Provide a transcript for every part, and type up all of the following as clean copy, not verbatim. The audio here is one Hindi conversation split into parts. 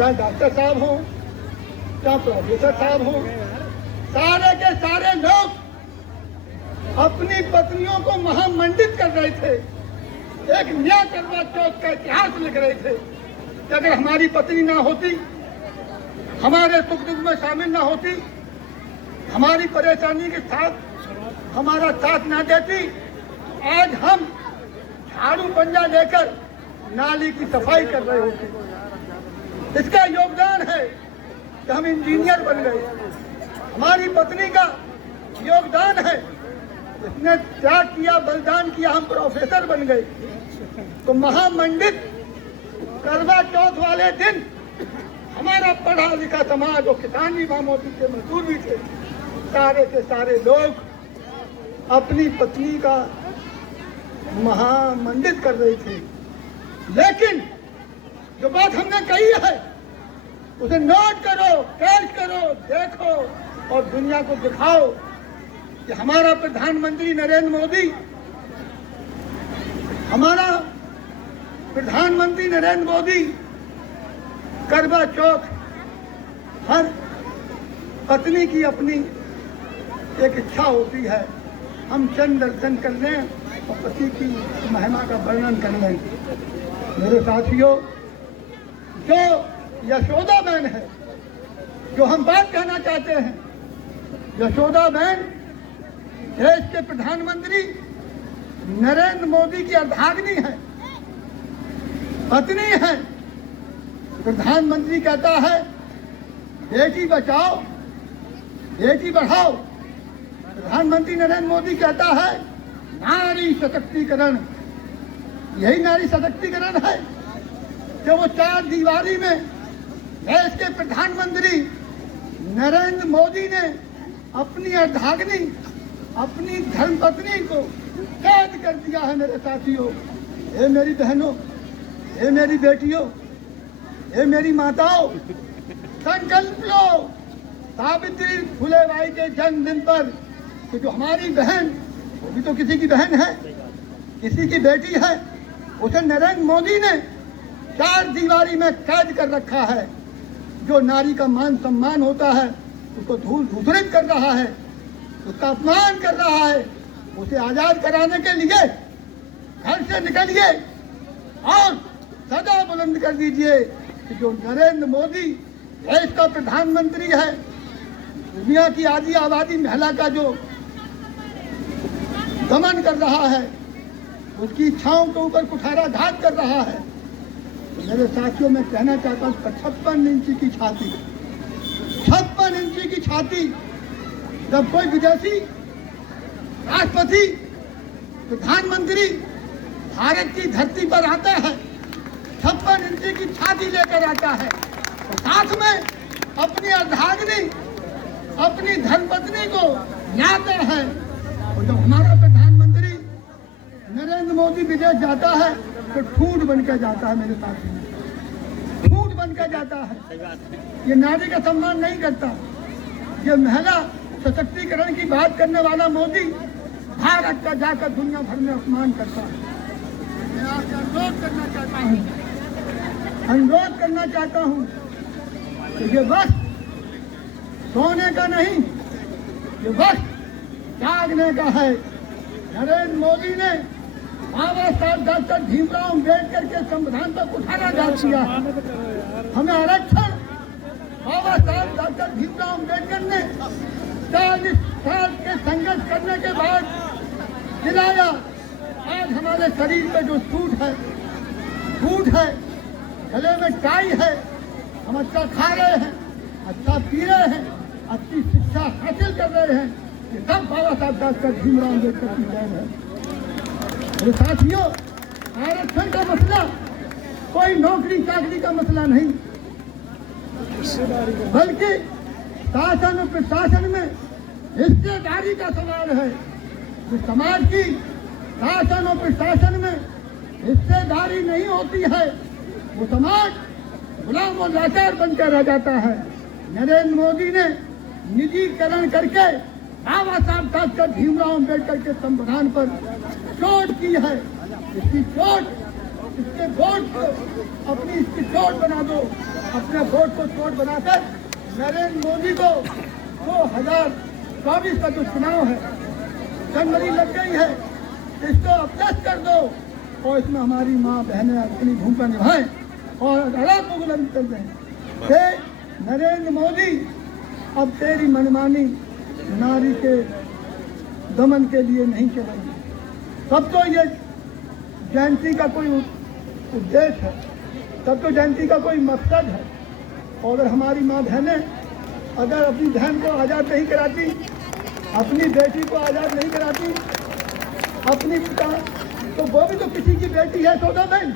चाहे डॉक्टर साहब हों, चाहे प्रोफेसर साहब हों, सारे के सारे लोग अपनी पत्नियों को महामंडित कर रहे थे। एक नया करवा चौथ का इतिहास लिख रहे थे कि अगर हमारी पत्नी ना होती, हमारे सुख दुख में शामिल ना होती, हमारी परेशानी के साथ हमारा साथ ना देती, आज हम झाड़ू पंजा लेकर नाली की सफाई कर रहे होते। इसका योगदान है कि हम इंजीनियर बन गए। हमारी पत्नी का योगदान है, इसने त्याग किया, बलिदान किया, हम प्रोफेसर बन गए। तो महामंडित करवा चौथ वाले दिन हमारा पढ़ा लिखा समाज और किसान भी वहां मौजूद थे, मजदूर भी थे, सारे के सारे लोग अपनी पत्नी का महामंडित कर रहे थे। लेकिन जो बात हमने कही है उसे नोट करो, कैच करो, देखो और दुनिया को दिखाओ कि हमारा प्रधानमंत्री नरेंद्र मोदी, करवा चौथ हर पत्नी की अपनी एक इच्छा होती है, हम चंद दर्शन कर लें और पति की महिमा का वर्णन कर लें। मेरे साथियों, जो यशोदा बहन है, जो हम बात कहना चाहते हैं, यशोदा बहन देश के प्रधानमंत्री नरेंद्र मोदी की अर्धांगिनी है, पत्नी है। प्रधानमंत्री कहता है बेटी बचाओ, बेटी बढ़ाओ। प्रधानमंत्री नरेंद्र मोदी कहता है नारी सशक्तिकरण। यही नारी सशक्तिकरण है कि वो चार दीवारी में देश के प्रधानमंत्री नरेंद्र मोदी ने अपनी अर्धांगिनी, अपनी धर्मपत्नी को कैद कर दिया है। मेरे साथियों, ये मेरी बहनों, ये मेरी बेटियों, ये मेरी माताओं, संकल्प लो सावित्री फुले बाई के जन्मदिन पर कि जो हमारी बहन, वो भी तो किसी की बहन है, किसी की बेटी है, उसे नरेंद्र मोदी ने चार दीवारी में कैद कर रखा है। जो नारी का मान सम्मान होता है उसको धूल धूसरित कर रहा है, उसका अपमान कर रहा है। उसे आजाद कराने के लिए घर से निकलिए और सदा बुलंद कर दीजिए कि जो नरेंद्र मोदी देश का प्रधानमंत्री है, दुनिया की आधी आबादी महिला का जो दमन कर रहा है, उसकी इच्छाओं के ऊपर कुठाराघात कर रहा है। तो मेरे साथियों, मैं कहना चाहता हूँ 56 इंची की छाती, 56 इंची की छाती, जब कोई विदेशी राष्ट्रपति, प्रधानमंत्री भारत की धरती पर आता है, 56 इंची की छाती लेकर आता है और साथ में अपनी अर्धांगिनी, अपनी धर्मपत्नी को लाता है। और जब हमारा प्रधानमंत्री नरेंद्र मोदी विदेश जाता है तो ठूठ बनकर जाता है। मेरे साथ ठूठ बनकर जाता है। ये नारी का सम्मान नहीं करता। ये महिला सशक्तिकरण की बात करने वाला मोदी भारत का जाकर दुनिया भर में अपमान करता है। मैं आपसे अनुरोध करना चाहता हूँ कि ये वक्त सोने का नहीं, ये वक्त जागने का है। नरेंद्र मोदी ने बाबा साहब डॉक्टर भीमराव अम्बेडकर के संविधान पर कुठाराघात किया। हमें आरक्षण बाबा साहब डॉक्टर भीमराव अम्बेडकर ने 40 साल के संघर्ष करने के बाद दिलाया। आज हमारे शरीर पे जो सूट है, गले में टाई है, हम अच्छा खा रहे हैं, अच्छा पी रहे हैं, अच्छी शिक्षा हासिल कर रहे हैं, ये सब बाबा साहब डॉक्टर भीमराव अम्बेडकर की देन है। मेरे साथियों, आरक्षण का मसला कोई नौकरी चाकरी का मसला नहीं, बल्कि शासन और प्रशासन में हिस्सेदारी का सवाल है। जो समाज की शासन और प्रशासन में हिस्सेदारी नहीं होती है, वो समाज गुलाम और लाचार बनकर रह जाता है। नरेंद्र मोदी ने निजीकरण करके बाबा साहब डॉक्टर भीमराव अम्बेडकर के संविधान पर चोट की है। इसकी चोट इसके वोट को अपनी इसकी चोट बना दो। अपने वोट को चोट बनाकर नरेंद्र मोदी को 2024 का जो चुनाव है, जनवरी लग गई है, इसको अपलस कर दो और इसमें हमारी माँ बहनें अपनी भूमिका निभाएं और अदालत को बुलंद कर दें कि नरेंद्र मोदी अब तेरी मनमानी नारी के दमन के लिए नहीं चलेगी। तब तो ये जयंती का कोई उद्देश्य है, तब तो जयंती का कोई मकसद है। और अगर हमारी माँ बहनें अगर अपनी बहन को आज़ाद नहीं कराती, अपनी बेटी को आज़ाद नहीं कराती, अपनी पिता, तो वो भी तो किसी की बेटी है सौदा बहन,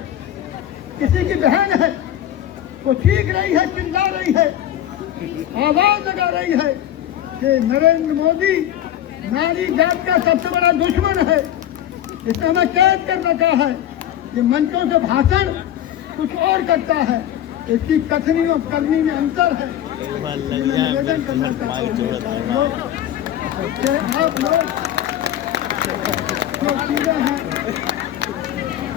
किसी की बहन है, वो चीख रही है, चिल्ला रही है, आवाज लगा रही है कि नरेंद्र मोदी नारी जात का सबसे बड़ा दुश्मन है, इसने हमें कैद कर रखा है। ये मंचों से भाषण कुछ और करता है, इसकी कथनी और करनी में अंतर है। निवेदन करना चाहते हैं आप लोग जो चीजें हैं